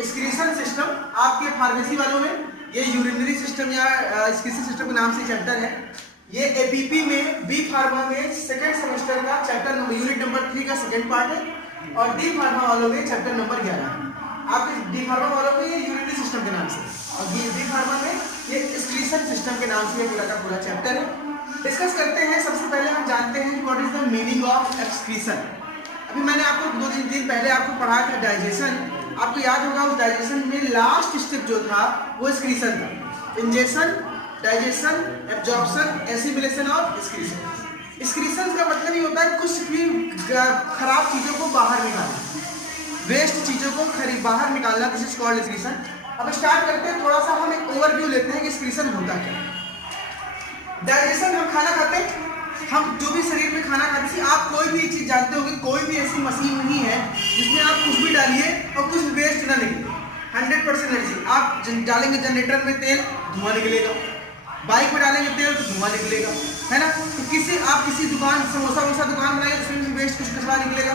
Excretion system आपके pharmacy वालों में ये यूरिनरी सिस्टम या एक्सक्रीशन सिस्टम के नाम से चैप्टर है। ये एपीपी में बी फार्मा में सेकंड सेमेस्टर का चैप्टर नंबर यूनिट नंबर 3 का सेकंड पार्ट है और डी फार्मा वालों में चैप्टर नंबर 11। आपके डी फार्मा वालों में ये यूरिनरी सिस्टम के नाम से और डी फार्मा में ये एक्सक्रीशन सिस्टम के नाम से पूरा का पूरा चैप्टर है। डिस्कस करते हैं। सबसे पहले हम जानते हैं what is the meaning of excretion. अभी मैंने आपको 2-3 दिन पहले आपको पढ़ाया था डाइजेशन। आपको याद होगा उस डाइजेशन में लास्ट स्टेप जो था वो एक्सक्रीशन था। इंजेक्शन, डाइजेशन, एब्जॉर्प्शन, एसिमिलेशन और एक्सक्रीशन। एक्सक्रीशन का मतलब ये होता है कुछ भी खराब चीजों को बाहर निकालना, वेस्ट चीजों को बाहर निकालना, दिस इज कॉल्ड एक्सक्रीशन। अब स्टार्ट करते हैं, थोड़ा सा हम एक ओवरव्यू लेते हैं कि एक्सक्रीशन होता क्या है। डाइजेशन, हम खाना खाते हैं, हम जो भी शरीर में खाना खाते हैं, आप कोई भी चीज जानते होंगे, कोई भी ऐसी मशीन नहीं है जिसमें आप कुछ भी डालिए और कुछ वेस्ट ना निकले। 100% एनर्जी। आप डालेंगे जनरेटर में तेल, धुआं निकलेगा, बाइक में डालेंगे तेल तो धुआं निकलेगा, है ना। तो आप किसी दुकान, समोसा वोसा दुकान बनाइए उसमें वेस्ट कुछ कचरा निकलेगा।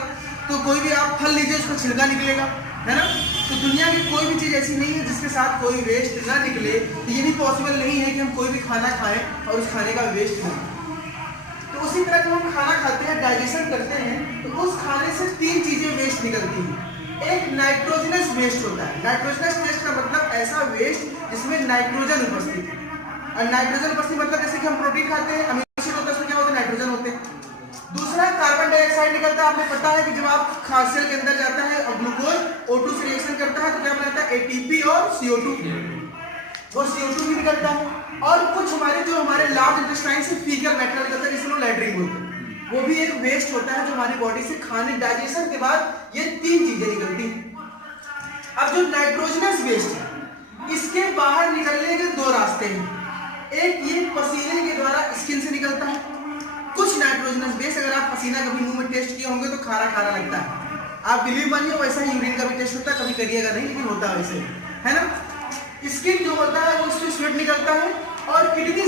तो कोई भी आप फल लीजिए उसका छिलका निकलेगा, है ना। तो दुनिया की कोई भी चीज ऐसी नहीं है जिसके साथ कोई वेस्ट ना निकले। तो ये भी पॉसिबल नहीं है कि हम कोई भी खाना खाएं और उस खाने का वेस्ट हो। तो उसी तरह जब हम खाना खाते हैं, डाइजेशन करते हैं, तो उस खाने से 3 चीजें वेस्ट निकलती हैं। एक नाइट्रोजनस वेस्ट होता है। नाइट्रोजनस वेस्ट का मतलब ऐसा वेस्ट जिसमें नाइट्रोजन उपस्थित है। और नाइट्रोजन उपस्थित मतलब जैसे कि हम प्रोटीन खाते हैं, अमीनो एसिड होता है, उसमें क्या होता है, नाइट्रोजन होते हैं। दूसरा कार्बन डाइऑक्साइड निकलता है। आपको पता है कि जब आप सेल के अंदर जाता है और ग्लूकोज O2 से रिएक्शन करता है तो क्या बनता है, ATP और CO2, वो CO2 भी निकलता है। और कुछ हमारे लार्ज इंटेस्टाइन से फीकल मैटर निकलता है जिसे लोग लैट्रिन बोलते हैं, वो भी एक वेस्ट होता है जो हमारी बॉडी से खाने डाइजेशन के बाद ये 3 चीजें निकलती हैं। अब जो नाइट्रोजनस वेस्ट है, इसके बाहर निकलने के 2 रास्ते हैं। एक ये पसीने के द्वारा स्किन से निकलता है। कुछ नाइट्रोजनस वेस्ट, अगर आप पसीना कभी मुंह में टेस्ट किए होंगे तो खारा खारा लगता है। आप बिलीव मानिए वैसा ही यूरिन का भी टेस्ट होता है, कभी करिएगा नहीं लेकिन होता है वैसे, है ना। स्किन जो होता है वो उससे स्वेट निकलता है और किडनी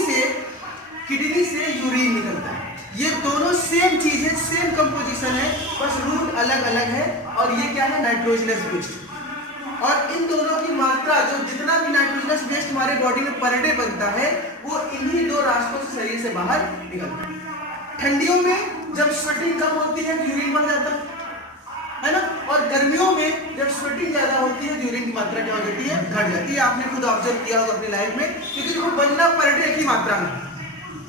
से यूरिन निकलता है। ये दोनों सेम चीज है, सेम कंपोजिशन है, बस रूट अलग अलग है। और ये क्या है, नाइट्रोजनस वेस्ट। और इन दोनों की मात्रा, जो जितना भी नाइट्रोजनस वेस्ट हमारे बॉडी में पर डे बनता है, वो इन्हीं 2 रास्तों से शरीर से बाहर निकलता है। ठंडियों में जब स्वेटिंग कम होती है यूरिन बढ़ जाता है ना। और गर्मियों में जब स्वेटिंग ज्यादा होती है यूरिन की मात्रा क्या हो जाती है, घट जाती है। आपने खुद ऑब्जर्व किया होगा अपनी लाइफ में, क्योंकि देखो बनना पर डे एक ही मात्रा में,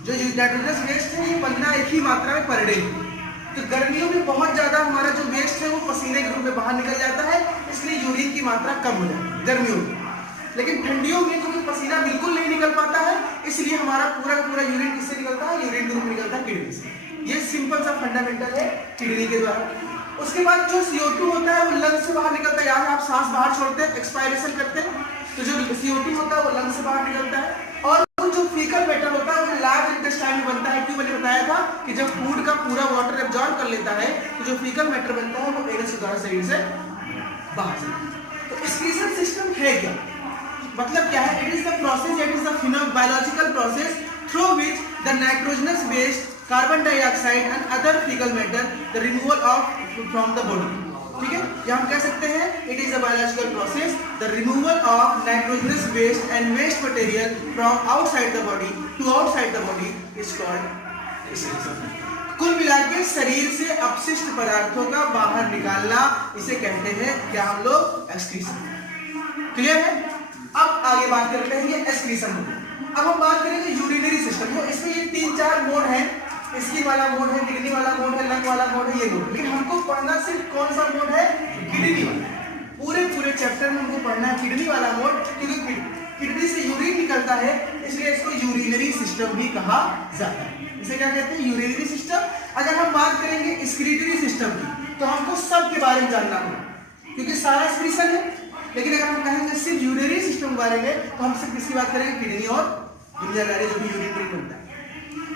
जो नाइट्रोजनस वेस्ट है ये बनना एक ही मात्रा में पर डे। तो गर्मियों में बहुत ज्यादा हमारा जो वेस्ट है वो पसीने के रूप में बाहर निकल जाता है, इसलिए यूरिन की मात्रा कम हो जाती है गर्मियों में। लेकिन ठंडियों में क्योंकि पसीना बिल्कुल नहीं निकल पाता है, इसलिए हमारा पूरा का पूरा यूरिन किससे निकलता है, यूरिन के रूप में निकलता है किडनी से। ये सिंपल सा फंडामेंटल है किडनी के द्वारा। उसके बाद जो CO2 होता है वो लंग से बाहर निकलता है। यार आप सांस बाहर छोड़ते हैं, एक्सपायरेशन करते हैं, तो जो CO2 होता है वो लंग से बाहर निकलता है। और जो फीकल मैटर होता है वो लार्ज इंटेस्टाइन में बनता है। क्यों मैंने बताया था कि जब फूड का पूरा वाटर एब्जॉर्ब कर लेता है तो जो फीकल मैटर बनता है वो एनस के द्वारा शरीर से बाहर जाता है। तो एक्सक्रीशन सिस्टम है क्या, मतलब क्या है, it is the process, it is the biological process through which the nitrogenous waste, carbon dioxide and other faecal matter the removal of from the body. ठीक है, या हम कह सकते हैं it is a biological process the removal of nitrogenous waste and waste material from outside the body to outside the body is called excretion. कुल मिलाकर शरीर से अपशिष्ट पदार्थों का बाहर निकालना, इसे कहते हैं क्या हम लोग, एक्सक्रीशन। क्लियर है। अब आगे बात करते हैं ये एक्सक्रीशन हो गया। अब हम बात करेंगे यूरिनरी सिस्टम। तो इसमें ये 3-4 मोड है, स्किन वाला मोड है, किडनी वाला मोड है, लंग वाला मोड है, ये मोड। लेकिन हमको पढ़ना सिर्फ कौन सा मोड है, किडनी वाला। पूरे चैप्टर में हमको पढ़ना है किडनी वाला मोड, क्योंकि किडनी से यूरिन निकलता है, इसलिए इसको यूरिनरी सिस्टम भी कहा जाता है। इसे क्या कहते हैं, यूरिनरी सिस्टम। अगर हम बात करेंगे एक्सक्रीटरी सिस्टम की, तो हमको सब के बारे में जानना होगा, क्योंकि सारा एक्सक्रीशन है। लेकिन अगर हम कहेंगे सिर्फ यूरिनरी सिस्टम के बारे में, तो हम सिर्फ किसकी बात करेंगे, किडनी और दुनियादारी जो भी यूरिन बनता है।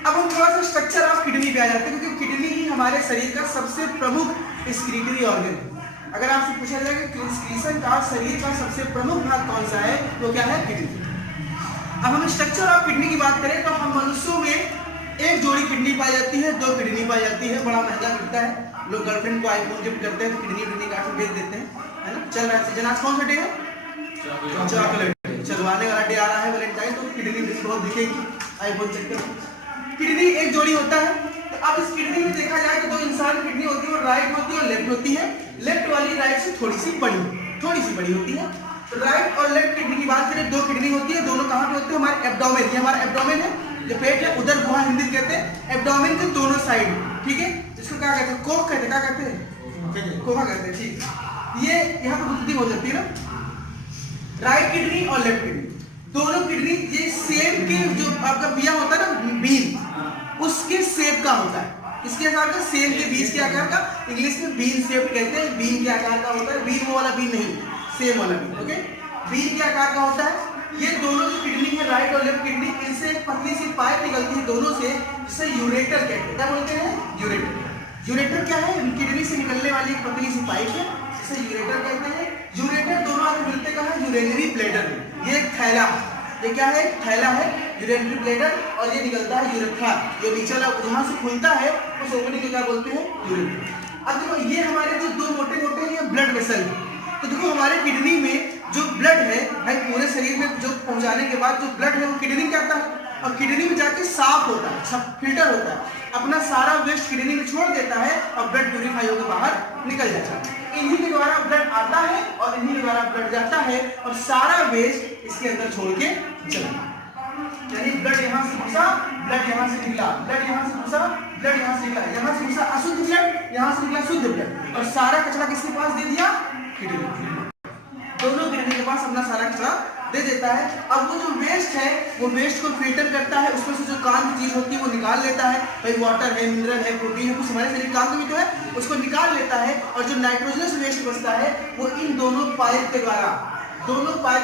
अब हम थोड़ा सा स्ट्रक्चर ऑफ किडनी पे आ जाते हैं, क्योंकि किडनी ही हमारे शरीर का सबसे प्रमुख एक्सक्रीटरी ऑर्गन है। अगर आपसे पूछा जाए कि एक्सक्रीशन का शरीर का सबसे प्रमुख भाग कौन सा है, तो क्या है, किडनी। अब हम स्ट्रक्चर ऑफ किडनी की बात करें तो हम मनुष्यों में एक जोड़ी किडनी पाई जाती है, 2 किडनी पाई जाती है, बड़ा महंगा बिकता है। लोग गर्लफ्रेंड को आईफोन गिफ्ट करते हैं, किडनी काट के बेच देते हैं, है ना। चल रहा है सीजन। आज कौन सा डे है? चॉकलेट। चलो आने वाला डे आ रहा है वैलेंटाइन, तो किडनी बहुत दिखेगी आईफोन चक्कर। किडनी एक जोड़ी होता है। तो अब इस किडनी में देखा जाए तो 2 इंसान किडनी होती है, और राइट होती है और लेफ्ट होती है। लेफ्ट वाली राइट से थोड़ी सी बड़ी होती है। तो राइट और लेफ्ट किडनी की बात करें, 2 किडनी होती है। दोनों कहाँ पे होते हैं? हमारे एब्डोमेन। ये हमारा एब्डोमेन है, जो पेट है, उधर गुहा हिंदी कहते हैं। एब्डोमेन के दोनों साइड, ठीक है, जिसको क्या कहते हैं? कोख कहते हैं। क्या कहते हैं? कोखा कहते हैं, ठीक। ये यहाँ पे गुत्ती हो जाती है ना, राइट किडनी और लेफ्ट किडनी, दोनों किडनी ये सेम के जो आपका बिया होता है ना, बीन, उसके शेप का होता है। इसके आकार का, सेम के बीच के आकार का, इंग्लिश में बीन शेप कहते हैं। बीन के आकार का होता है, बीन वो वाला बीन नहीं, सेम वाला बीन, ओके। बीन के आकार का होता है। ये दोनों जो किडनी है, राइट और लेफ्ट किडनी, इनसे एक पतली सी पाइप निकलती है दोनों से, जिसे यूरेटर कहते हैं। क्या बोलते हैं? यूरेटर। यूरेटर क्या है? किडनी से निकलने वाली एक पतली सी पाइप है, जिसे यूरेटर कहते हैं। यूरेटर दोनों आगे मिलते कहाँ? यूरिनरी ब्लैडर में। ये एक थैला, ये क्या है? थैला है, यूरिनरी ब्लैडर, और ये निकलता है यूरेथ्रा। ये नीचे वाला जहाँ से खुलता है उस ओपनिंग को क्या बोलते हैं? यूरेटर। अब देखो, ये हमारे जो 2 मोटे हैं, ये ब्लड वेसल है। तो देखो, हमारे किडनी में जो ब्लड है भाई, पूरे शरीर में जो पहुंचाने के बाद जो ब्लड है वो किडनी करता है, और किडनी में जाके साफ होता है, सब फिल्टर होता है, अपना सारा वेस्ट किडनी में छोड़ देता है, और ब्लड प्यूरिफाई होकर बाहर निकल जाता है। इन्हीं के द्वारा ब्लड आता है और इन्हीं के द्वारा ब्लड जाता है, और सारा वेस्ट इसके अंदर छोड़ के चला। यानी ब्लड यहाँ से घुसा, ब्लड यहाँ से निकला, ब्लड यहाँ से घुसा, ब्लड यहाँ से निकला, यहाँ से घुसा अशुद्ध ब्लड, यहाँ से निकला शुद्ध ब्लड, और सारा कचरा किसके पास दे दिया? किडनी। दोनों किडनी के पास अपना सारा कचरा दे देता है। अब वो जो वेस्ट है, वो वेस्ट को फिल्टर करता है, उसमें से जो काम की चीज होती है वो निकाल लेता है। भाई वाटर है, मिनरल है, प्रोटीन है, कुछ हमारे शरीर काम में जो है उसको निकाल लेता है, और जो नाइट्रोजनस वेस्ट बचता है वो इन दोनों पाइप के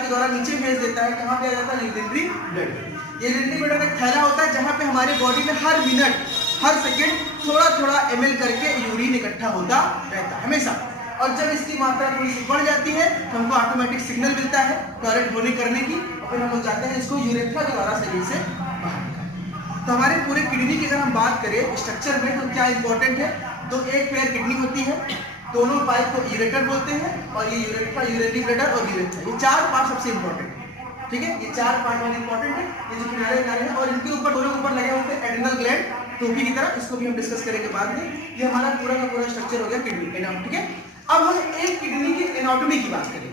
द्वारा नीचे भेज देता है। कहाँ पे आ जाता है? Urinary blood. ये यूरिनरी ब्लड एक थैला होता है, जहाँ पे हमारे बॉडी में हर मिनट, हर सेकेंड थोड़ा ml करके यूरिन इकट्ठा होता रहता है हमेशा। और जब इसकी मात्रा थोड़ी सी बढ़ जाती है तो हमको ऑटोमेटिक सिग्नल मिलता है टॉयलेट होने करने की, और फिर हम लोग जाते हैं इसको यूरेथ्रा के द्वारा शरीर से बाहर। तो हमारे पूरे किडनी की अगर हम बात करें स्ट्रक्चर में, तो क्या इंपॉर्टेंट है? तो एक पेयर किडनी होती है, दोनों पाइप को यूरेटर बोलते हैं, और ये यूरेथ्रा, यूरिनरी ब्लैडर और यूरेथ्रा, ये 4 पार्ट सबसे इंपॉर्टेंट है, ठीक है। ये 4 पार्ट बहुत इंपॉर्टेंट है, ये जो किनारे हैं, और इनके ऊपर दोनों के ऊपर लगे होते हैं एड्रिनल ग्लैंड, टोपी की तरह। इसको भी हम डिस्कस करेंगे बाद में। ये हमारा पूरा का पूरा स्ट्रक्चर हो गया किडनी का, ठीक है। अब हम एक किडनी की एनाटॉमी की बात करेंगे,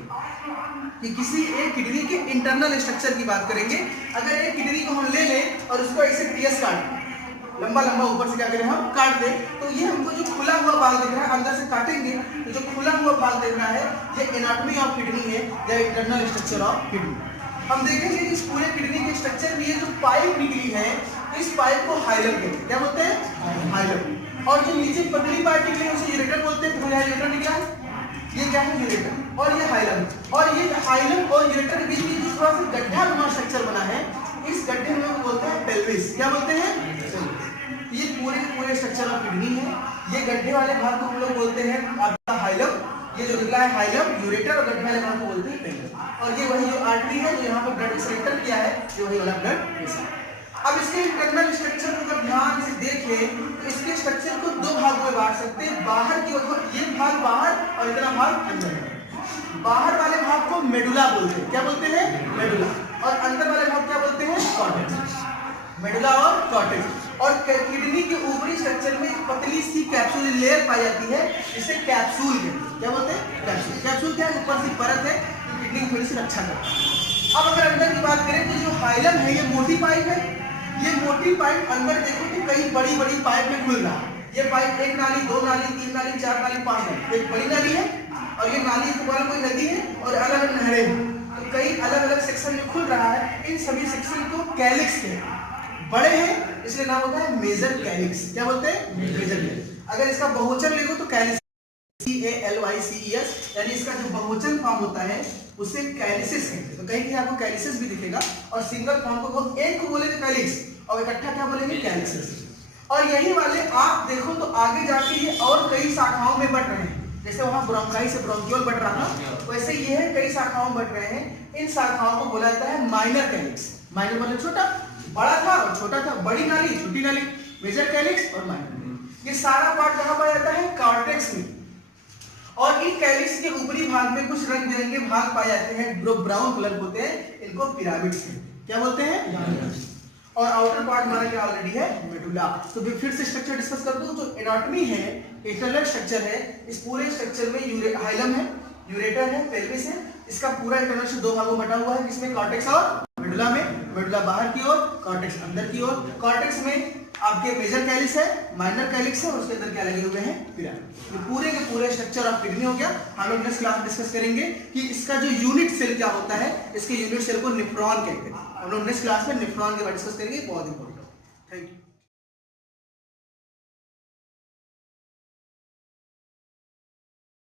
कि किसी एक किडनी के इंटरनल स्ट्रक्चर की बात करेंगे। अगर एक किडनी को हम ले लें और उसको ऐसे टीएस काट, लंबा ऊपर से क्या करें हम काट दें, तो ये हमको जो खुला हुआ भाग दिख रहा है, अंदर से काटेंगे तो जो खुला हुआ भाग दिख रहा है, ये एनाटॉमी ऑफ किडनी है, या इंटरनल स्ट्रक्चर ऑफ किडनी। हम देखेंगे कि इस पूरे किडनी के स्ट्रक्चर में ये जो पाइप निकली है, इस पाइप को हाइलम कहते हैं। क्या बोलते हैं? हाइलम। और जो नीचे पतली पाइप निकली है उसे यूरेटर बोलते हैं। तो यूरेटर निकला है, ये क्या है? यूरेटर। और ये हाइलम, और ये हाइलम और यूरेटर के बीच में जो थोड़ा सा गड्ढा नुमा स्ट्रक्चर बना है, इस गड्ढे में बोलते हैं पेल्विस। क्या बोलते हैं? ये पूरे के पूरे स्ट्रक्चर ऑफ किडनी है। ये गड्ढे वाले भाग को हम लोग बोलते हैं आपका हाइलम, ये जो निकला है हाइलम, यूरेटर, और गड्ढे वाले भाग को बोलते हैं पेल्विस। और ये वही जो आर्टरी है जो यहाँ पर ब्लड सेंटर किया है, ये वही वाला ब्लड वेसल। अब इसके इंटरनल स्ट्रक्चर को अगर ध्यान से देखें तो इसके स्ट्रक्चर को 2 भागों में बांट सकते हैं। बाहर की ओर, ये भाग बाहर और इतना भाग अंदर। बाहर वाले भाग को मेडुला बोलते हैं। क्या बोलते हैं? मेडुला। और अंदर वाले भाग क्या बोलते हैं? कॉर्टेक्स। मेडुला और कॉर्टेक्स। और किडनी के ऊपरी स्ट्रक्चर में एक पतली सी कैप्सूल लेयर पाई जाती है, जिसे कैप्सूल कहते हैं। क्या बोलते हैं? कैप्सूल। कैप्सूल क्या है? ऊपर से परत है, किडनी की थोड़ी सी रक्षा करता है। अब अगर अंदर की बात करें तो जो हाइलम है, ये मोटी पाइप है। ये मोटी पाइप अंदर देखो तो कई बड़ी बड़ी पाइप में खुल रहा है। ये पाइप 1 नाली, 2 नाली, 3 नाली, 4 नाली, 5 नाली, एक बड़ी नाली है, और ये नाली तुम्हारा कोई नदी है, और अलग अलग नहरें हैं, तो कई अलग अलग सेक्शन में खुल रहा है। इन सभी सेक्शन को कैलिक्स कहते हैं। बड़े हैं इसलिए नाम होता है मेजर कैलिक्स। क्या बोलते हैं? Major calyx. अगर इसका बहुवचन लिखो तो कैलिक्स, CALYCES, यानी इसका जो बहुवचन फॉर्म होता है उसे कैलिसिस कहते हैं। तो कहीं कहीं आपको कैलिसिस भी दिखेगा, और सिंगल फॉर्म को एक को बोलेंगे कैलिक्स, और इकट्ठा क्या बोलेंगे? कैलिसिस। और यही वाले आप देखो तो आगे जाके ये और कई शाखाओं में बढ़ रहे हैं। जैसे वहां ब्रोंकाई से ब्रोंकियोल बढ़ रहा था, वैसे ये है कई शाखाओं में बढ़ रहे हैं। इन शाखाओं को बोला जाता है माइनर कैलिक्स। माइनर मतलब छोटा, बड़ा था और छोटा था, बड़ी नाली छोटी नाली, मेजर कैलिक्स और माइनर कैलिक्स। ये सारा पार्ट कहाँ पाया जाता है? कॉर्टेक्स में। और इन कैलिक्स के ऊपरी भाग में कुछ रंग बिरंगे भाग पाए जाते हैं जो ब्राउन कलर होते हैं, इनको पिरामिड्स हैं। क्या बोलते हैं? और आउटर पार्ट हमारा क्या ऑलरेडी है? मेडुला। तो फिर से स्ट्रक्चर डिस्कस कर दूं। जो एनाटॉमी है, इंटरनल स्ट्रक्चर है, इस पूरे स्ट्रक्चर में हाइलम है, यूरेटर है, पेल्विस है। इसका पूरा इंटरनल से दो भागों में बटा हुआ है, जिसमें कॉर्टेक्स और मेडुला में। मेडुला बाहर की ओर, कॉर्टेक्स अंदर की ओर। कॉर्टेक्स में आपके मेजर कैलिक्स है, माइनर कैलिक्स है और उसके अंदर क्या लगे हुए हैं? पिरामिड। ये पूरे के पूरे स्ट्रक्चर ऑफ किडनी हो गया। हम लोग नेक्स्ट क्लास में डिस्कस करेंगे कि इसका जो यूनिट सेल क्या होता है। इसके यूनिट सेल को नेफ्रॉन कहते हैं। हम लोग नेक्स्ट क्लास में नेफ्रॉन के बारे में डिस्कस करेंगे, बहुत इंपॉर्टेंट। Thank you.